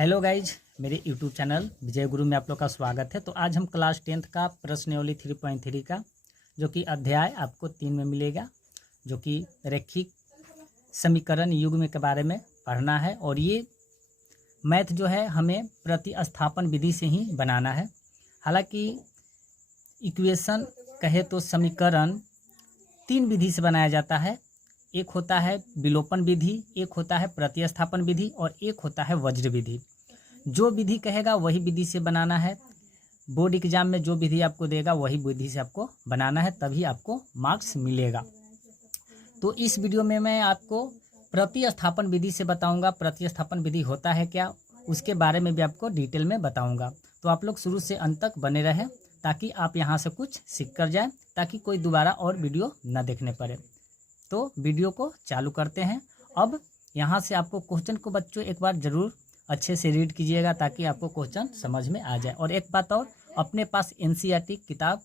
Hello guys, मेरे YouTube channel विजय गुरु में आप लोग का स्वागत है। तो आज हम क्लास 10th का प्रश्नावली 3.3 का जो कि अध्याय आपको 3 में मिलेगा, जो कि रैखिक समीकरण युग्म के बारे में पढ़ना है। और ये मैथ जो है हमें प्रतिस्थापन विधि से ही बनाना है। हालांकि इक्वेशन कहे तो समीकरण 3 विधि से बनाया जाता है। एक होता है विलोपन विधि, एक होता है प्रतिस्थापन विधि और एक होता है वज्र विधि। जो विधि कहेगा वही विधि से बनाना है। बोर्ड एग्जाम में जो विधि आपको देगा वही विधि से आपको बनाना है, तभी आपको मार्क्स मिलेगा। तो इस वीडियो में मैं आपको प्रतिस्थापन विधि से बताऊंगा। प्रतिस्थापन विधि होता है क्या, उसके बारे में भी आपको डिटेल में बताऊंगा। तो आप लोग शुरू से अंत तक बने रहें ताकि आप यहाँ से कुछ सीख कर जाएँ, ताकि कोई दोबारा और वीडियो न देखने पड़े। तो वीडियो को चालू करते हैं। अब यहाँ से आपको क्वेश्चन को बच्चों एक बार ज़रूर अच्छे से रीड कीजिएगा ताकि आपको क्वेश्चन समझ में आ जाए। और एक बात और, अपने पास एनसीईआरटी किताब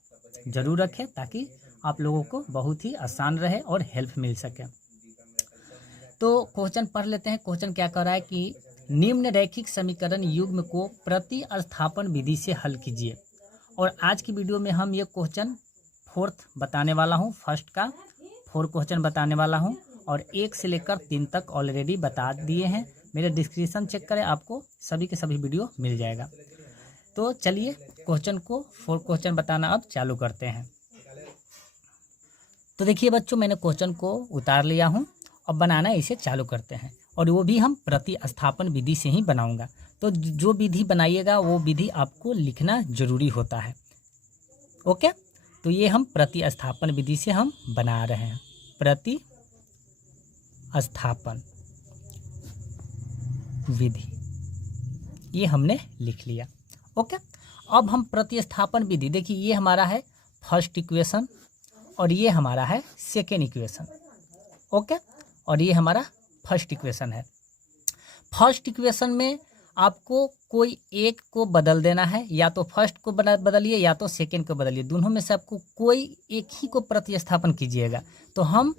ज़रूर रखें ताकि आप लोगों को बहुत ही आसान रहे और हेल्प मिल सके। तो क्वेश्चन पढ़ लेते हैं। क्वेश्चन क्या कह रहा है कि निम्न रैखिक समीकरण युग्म को प्रतिस्थापन विधि से हल कीजिए। और आज की वीडियो में हम ये क्वेश्चन 4th बताने वाला हूँ। फर्स्ट का 4 क्वेश्चन बताने वाला हूँ और 1 से लेकर 3 तक ऑलरेडी बता दिए हैं। मेरे डिस्क्रिप्शन चेक करें, आपको सभी के सभी वीडियो मिल जाएगा। तो चलिए क्वेश्चन को 4 क्वेश्चन बताना अब चालू करते हैं। तो देखिए बच्चों, मैंने क्वेश्चन को उतार लिया हूँ। अब बनाना इसे चालू करते हैं, और वो भी हम प्रतिस्थापन विधि से ही बनाऊंगा। तो जो विधि बनाइएगा वो विधि आपको लिखना जरूरी होता है। ओके, तो ये हम प्रतिस्थापन विधि से हम बना रहे हैं। प्रतिस्थापन विधि ये हमने लिख लिया। ओके, अब हम प्रतिस्थापन विधि, देखिए ये हमारा है फर्स्ट इक्वेशन और ये हमारा है सेकेंड इक्वेशन। ओके, और ये हमारा फर्स्ट इक्वेशन है। फर्स्ट इक्वेशन में आपको कोई एक को बदल देना है, या तो फर्स्ट को बदलिए या तो सेकेंड को बदलिए। दोनों में से आपको कोई एक ही को प्रतिस्थापन कीजिएगा। तो हम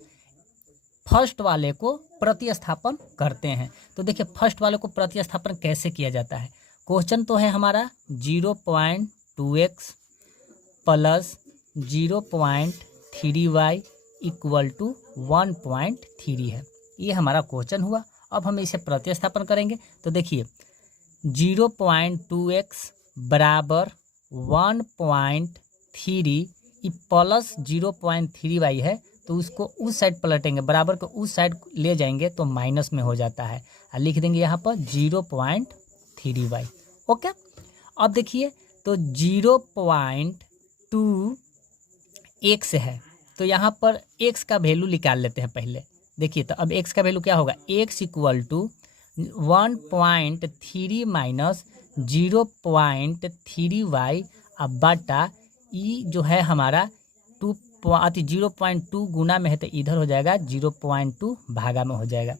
फर्स्ट वाले को प्रतिस्थापन करते हैं। तो देखिए फर्स्ट वाले को प्रतिस्थापन कैसे किया जाता है। क्वेश्चन तो है हमारा 0.2x plus 0.3y equal to 1.3 है। ये हमारा क्वेश्चन हुआ। अब हम इसे प्रतिस्थापन करेंगे। तो देखिए 0.2x बराबर 1.3 प्लस 0.3y है, तो उसको उस साइड पलटेंगे, बराबर को उस साइड ले जाएंगे तो माइनस में हो जाता है। लिख देंगे यहाँ पर 0.3y। ओके, अब देखिए तो 0.2x है, तो यहाँ पर x का वैल्यू निकाल लेते हैं पहले। देखिए तो अब x का वैल्यू क्या होगा, x equal to 1.3 minus 0.3y अब बटा ई जो है हमारा 0.2 गुना में है तो इधर हो जाएगा 0.2 भागा में हो जाएगा।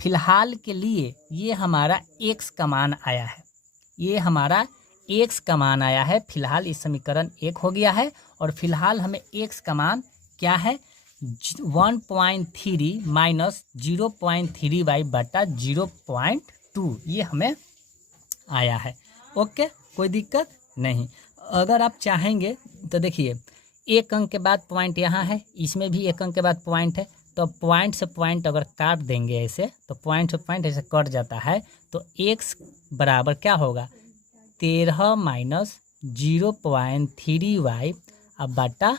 फिलहाल के लिए ये हमारा x का मान आया है, ये हमारा x का मान आया है। फिलहाल इस समीकरण 1 हो गया है। और फिलहाल हमें x का मान क्या है, 1.3 माइनस 0.3y बटा 0.2 ये हमें आया है। ओके, कोई दिक्कत नहीं। अगर आप चाहेंगे तो देखिए एक अंक के बाद पॉइंट यहाँ है, इसमें भी एक अंक के बाद पॉइंट है, तो पॉइंट से पॉइंट अगर काट देंगे ऐसे, तो पॉइंट से पॉइंट ऐसे कट जाता है। तो x बराबर क्या होगा, 13 माइनस 0.3y अब बटा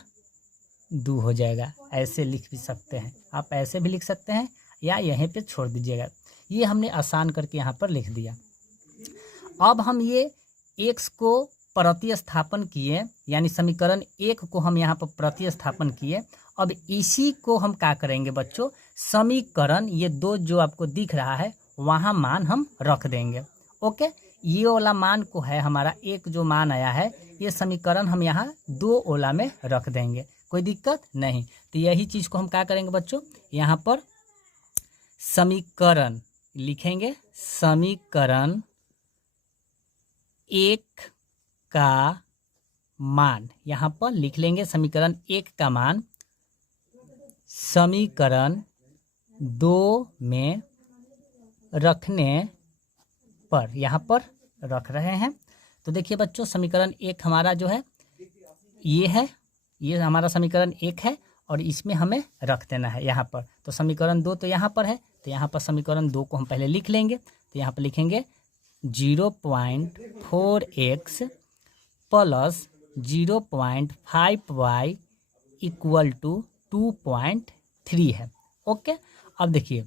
2 हो जाएगा। ऐसे लिख भी सकते हैं आप, ऐसे भी लिख सकते हैं या यहीं पे छोड़ दीजिएगा। ये हमने आसान करके यहाँ पर लिख दिया। अब हम ये x को प्रतिस्थापन किए, यानी समीकरण 1 को हम यहाँ पर प्रतिस्थापन किए। अब इसी को हम क्या करेंगे बच्चों, समीकरण ये 2 जो आपको दिख रहा है वहाँ मान हम रख देंगे। ओके, ये वाला मान को है हमारा एक जो मान आया है, ये समीकरण हम यहाँ 2 ओला में रख देंगे, कोई दिक्कत नहीं। तो यही चीज़ को हम क्या करेंगे बच्चों, यहाँ पर समीकरण लिखेंगे, समीकरण 1 का मान यहाँ पर लिख लेंगे। समीकरण 1 का मान समीकरण 2 में रखने पर यहाँ पर रख रहे हैं। तो देखिए बच्चों, समीकरण 1 हमारा जो है ये है, ये हमारा समीकरण 1 है और इसमें हमें रख देना है यहाँ पर। तो समीकरण 2 तो यहाँ पर है, तो यहाँ पर समीकरण 2 को हम पहले लिख लेंगे। तो यहाँ पर लिखेंगे 0.4x plus 0.5y equal to 2.3 है। ओके, अब देखिए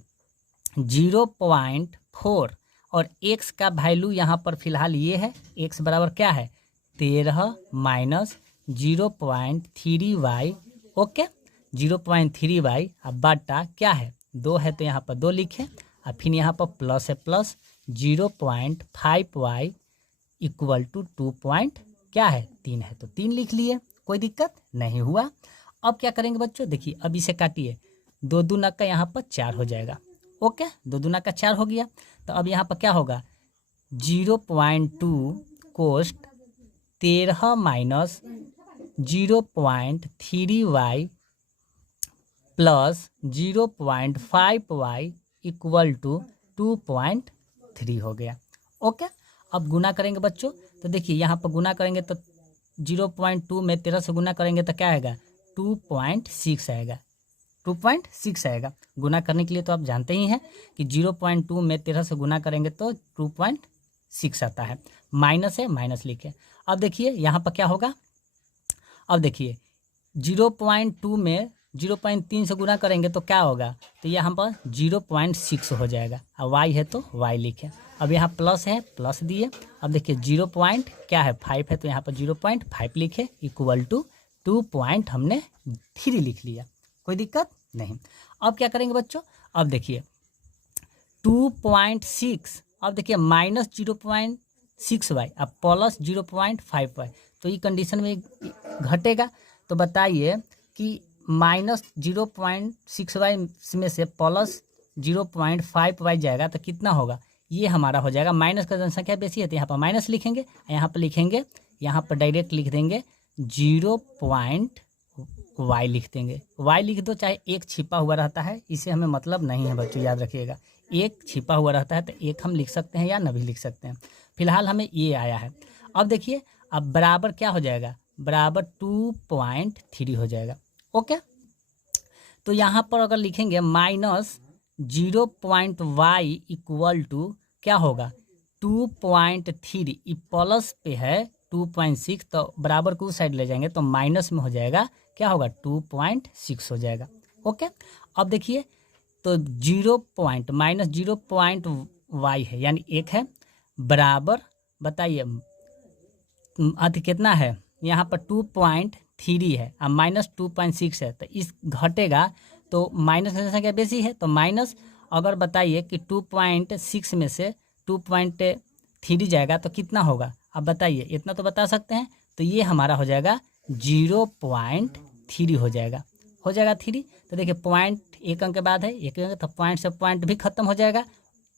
0.4 और x का वैल्यू यहाँ पर फिलहाल ये है, x बराबर क्या है 13 माइनस 0.3y। ओके, 0.3y अब बाटा क्या है 2 है, तो यहाँ पर 2 लिखे और फिर यहाँ पर प्लस है, प्लस 0.5y इक्वल टू 2 क्या है 3 है, तो 3 लिख लिए, कोई दिक्कत नहीं हुआ। अब क्या करेंगे बच्चों, देखिए अब इसे काटिए, 2 दूना का यहाँ पर 4 हो जाएगा। ओके, 2 दूना का 4 हो गया। तो अब यहाँ पर क्या होगा 0.2 कोष्ट 13 minus 0.3y plus 0.5y equal to 2.3 हो गया। ओके, अब गुना करेंगे बच्चों, तो देखिए यहाँ पर गुना करेंगे तो 0.2 में 13 से गुना करेंगे तो क्या आएगा 2.6 आएगा, 2.6 आएगा। गुना करने के लिए तो आप जानते ही हैं कि 0.2 में 13 से गुना करेंगे तो 2.6 आता है। माइनस है, माइनस लिखे। अब देखिए यहाँ पर क्या होगा, अब देखिए 0.2 में 0.3 से गुना करेंगे तो क्या होगा, तो यहाँ पर 0.6 हो जाएगा। अब y है तो y लिखे। अब यहाँ प्लस है, प्लस दिए। अब देखिए 0. क्या है 5 है, तो यहाँ पर 0.5 लिखे इक्वल टू 2. हमने 3 लिख लिया, कोई दिक्कत नहीं। अब क्या करेंगे बच्चों, अब देखिए 2.6, अब देखिए माइनस 0.6y अब प्लस 0.5y, तो ये कंडीशन में घटेगा। तो बताइए कि माइनस 0.6y में से प्लस 0.5y जाएगा तो कितना होगा, ये हमारा हो जाएगा। माइनस का जनसंख्या बेसी है तो यहाँ पर माइनस लिखेंगे, यहाँ पर लिखेंगे, यहाँ पर डायरेक्ट लिख देंगे 0.y लिख देंगे। y लिख दो, चाहे एक छिपा हुआ रहता है, इसे हमें मतलब नहीं है बच्चों, याद रखिएगा। एक छिपा हुआ रहता है तो एक हम लिख सकते हैं या न भी लिख सकते हैं। फिलहाल हमें ये आया है। अब देखिए, अब बराबर क्या हो जाएगा, बराबर 2.3 हो जाएगा। ओके, तो यहाँ पर अगर लिखेंगे माइनस 0.y इक्वल टू क्या होगा 2.3, ये प्लस पे है 2.6, तो बराबर को उस साइड ले जाएंगे तो माइनस में हो जाएगा, क्या होगा 2.6 हो जाएगा। ओके, अब देखिए तो माइनस 0.y है यानी 1 है, बराबर बताइए अति कितना है, यहाँ पर 2.3 है और माइनस 2.6 है, तो इस घटेगा तो माइनस की संख्या बेसी है तो माइनस। अगर बताइए कि 2.6 में से 2.3 जाएगा तो कितना होगा, अब बताइए, इतना तो बता सकते हैं। तो ये हमारा हो जाएगा 0.3 हो जाएगा, 3। तो देखिए पॉइंट एक अंक के बाद है, एक अंक, तो पॉइंट से पॉइंट भी खत्म हो जाएगा,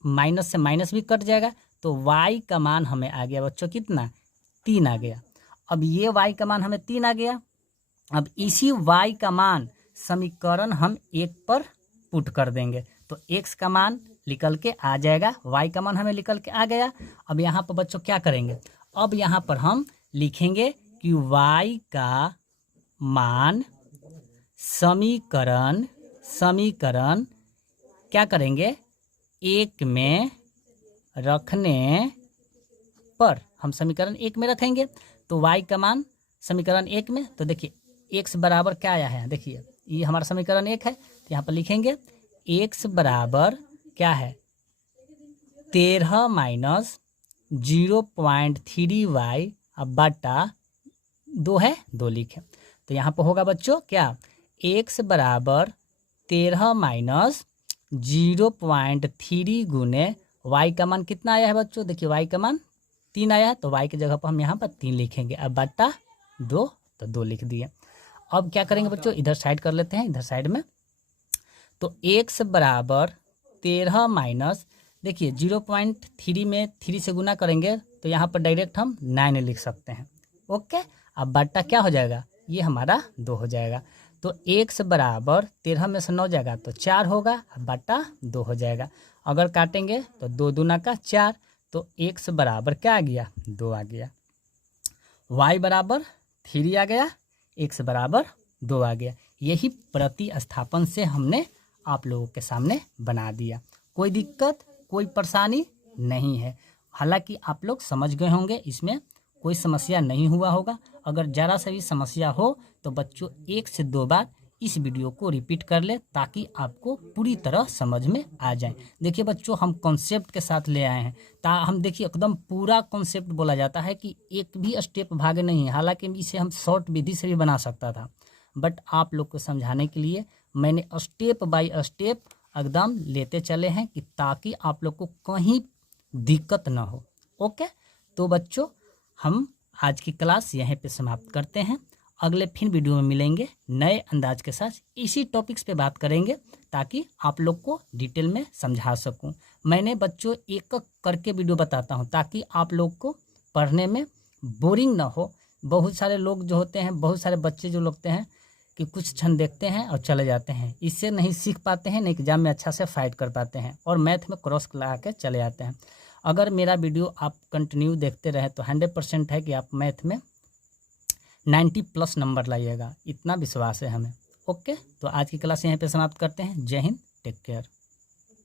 माइनस से माइनस भी कट जाएगा। तो y का मान हमें आ गया बच्चों कितना 3 आ गया। अब ये y का मान हमें 3 आ गया। अब इसी y का मान समीकरण हम 1 पर पुट कर देंगे तो x का मान निकल के आ जाएगा, y का मान हमें निकल के आ गया। अब यहाँ पर बच्चों क्या करेंगे, अब यहाँ पर हम लिखेंगे कि y का मान समीकरण क्या करेंगे 1 में रखने पर, हम समीकरण 1 में रखेंगे तो y का मान समीकरण 1 में, तो देखिए x बराबर क्या आया है, देखिए ये हमारा समीकरण 1 है, तो यहाँ पर लिखेंगे x बराबर क्या है 13 माइनस 0.3y अब बटा 2 है, 2 लिखे। तो यहाँ पर होगा बच्चों क्या x बराबर 13 माइनस 0.3 गुने y का मान कितना आया है बच्चों, देखिए y का मान 3 आया है, तो y की जगह पर हम यहाँ पर 3 लिखेंगे। अब बटा 2, तो 2 लिख दिए। अब क्या करेंगे बच्चों, इधर साइड कर लेते हैं, इधर साइड में। तो x बराबर 13 माइनस, देखिए 0.3 में 3 से गुना करेंगे तो यहाँ पर डायरेक्ट हम 9 लिख सकते हैं। ओके, अब बटा क्या हो जाएगा, ये हमारा 2 हो जाएगा। तो x बराबर 13 में से 9 जाएगा तो 4 होगा, बटा 2 हो जाएगा। अगर काटेंगे तो 2 दूना का 4, तो x बराबर क्या आ गया, 2 आ गया। y बराबर 3 आ गया, x बराबर 2 आ गया। यही प्रतिस्थापन से हमने आप लोगों के सामने बना दिया। कोई दिक्कत, कोई परेशानी नहीं है। हालांकि आप लोग समझ गए होंगे, इसमें कोई समस्या नहीं हुआ होगा। अगर ज़रा सा भी समस्या हो तो बच्चों 1 से 2 बार इस वीडियो को रिपीट कर ले, ताकि आपको पूरी तरह समझ में आ जाए। देखिए बच्चों, हम कॉन्सेप्ट के साथ ले आए हैं। हम देखिए एकदम पूरा कॉन्सेप्ट बोला जाता है कि एक भी स्टेप भागे नहीं है। हालांकि इसे हम शॉर्ट विधि से भी बना सकता था, बट आप लोग को समझाने के लिए मैंने स्टेप बाय स्टेप एकदम लेते चले हैं, कि ताकि आप लोग को कहीं दिक्कत ना हो। ओके, तो बच्चों हम आज की क्लास यहीं पे समाप्त करते हैं। अगले फिर वीडियो में मिलेंगे नए अंदाज के साथ, इसी टॉपिक्स पे बात करेंगे, ताकि आप लोग को डिटेल में समझा सकूं। मैंने बच्चों एक एक करके वीडियो बताता हूं, ताकि आप लोग को पढ़ने में बोरिंग ना हो। बहुत सारे लोग जो होते हैं, बहुत सारे बच्चे जो लगते हैं कि कुछ क्षण देखते हैं और चले जाते हैं, इससे नहीं सीख पाते हैं, नहीं एग्जाम में अच्छा से फाइट कर पाते हैं, और मैथ में क्रॉस लगा के चले जाते हैं। अगर मेरा वीडियो आप कंटिन्यू देखते रहे तो 100% है कि आप मैथ में 90+ नंबर लाइएगा, इतना विश्वास है हमें। ओके, तो आज की क्लास यहीं पे समाप्त करते हैं। जय हिंद, टेक केयर।